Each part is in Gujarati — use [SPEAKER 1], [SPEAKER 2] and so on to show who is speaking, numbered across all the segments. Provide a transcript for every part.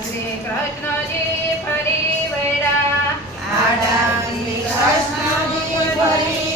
[SPEAKER 1] શ્રી
[SPEAKER 2] કૃષ્ણજી ફરી વૈડા આડા કૃષ્ણજી ફરી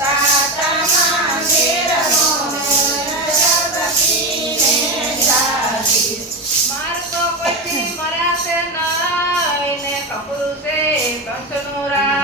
[SPEAKER 1] ગોપી સુતાતા મંદિરમાં રજપતિને જાગે.
[SPEAKER 2] માર તો કોઈથી મર્યા છે નહીં ને કપરું છે કંસનું રાજ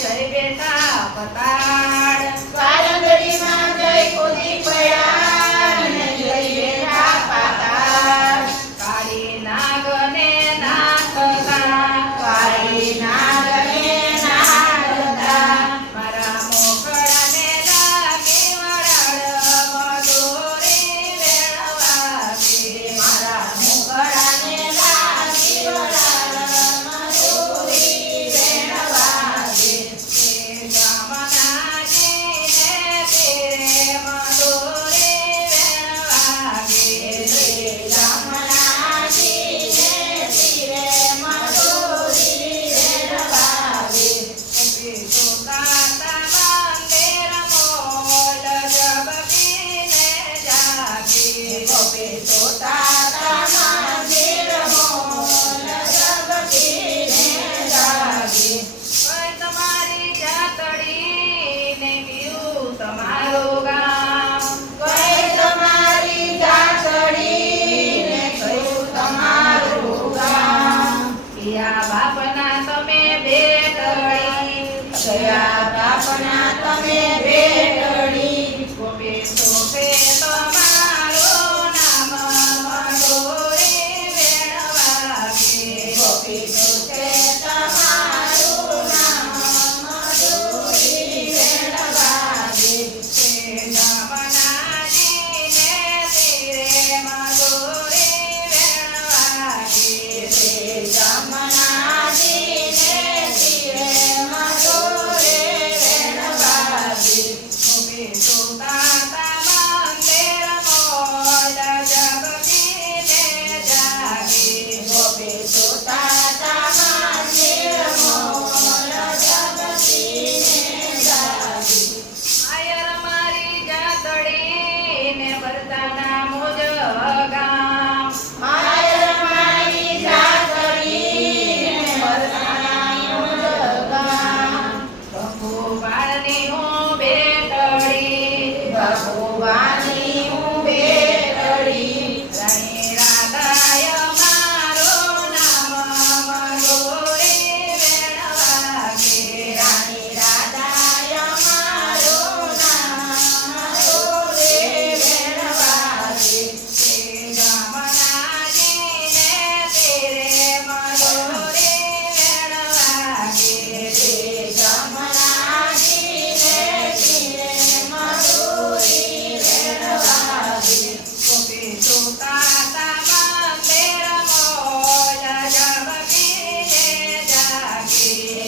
[SPEAKER 1] વારંગડીમાં
[SPEAKER 2] બાપના તમે બેટડી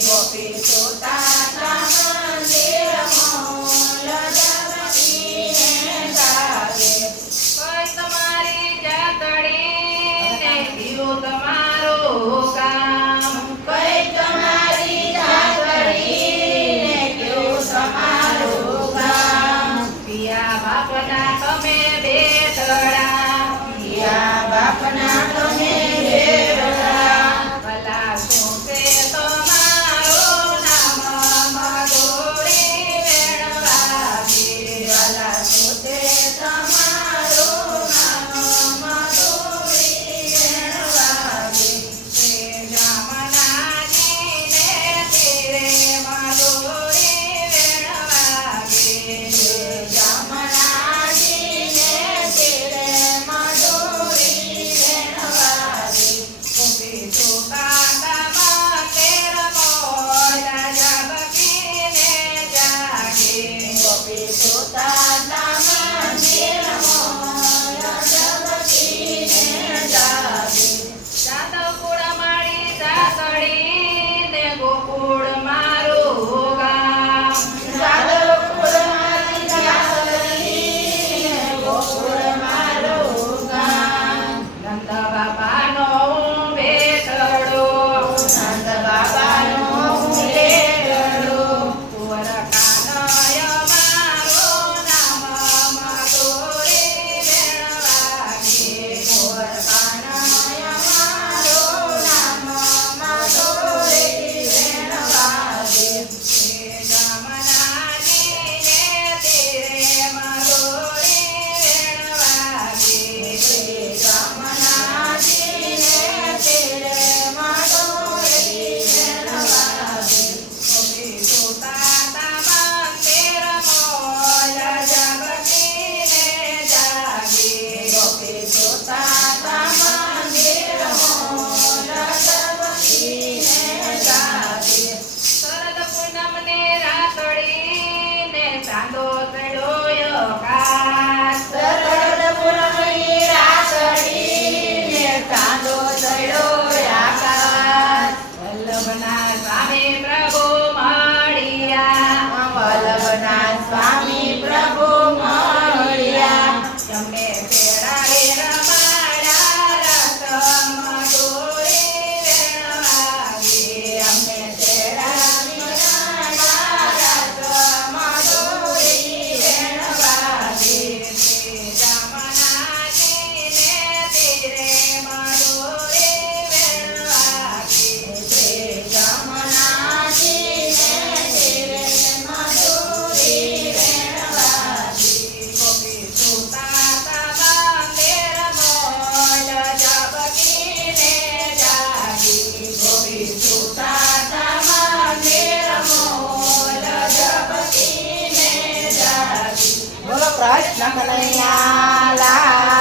[SPEAKER 1] Gopi Sota જપતીને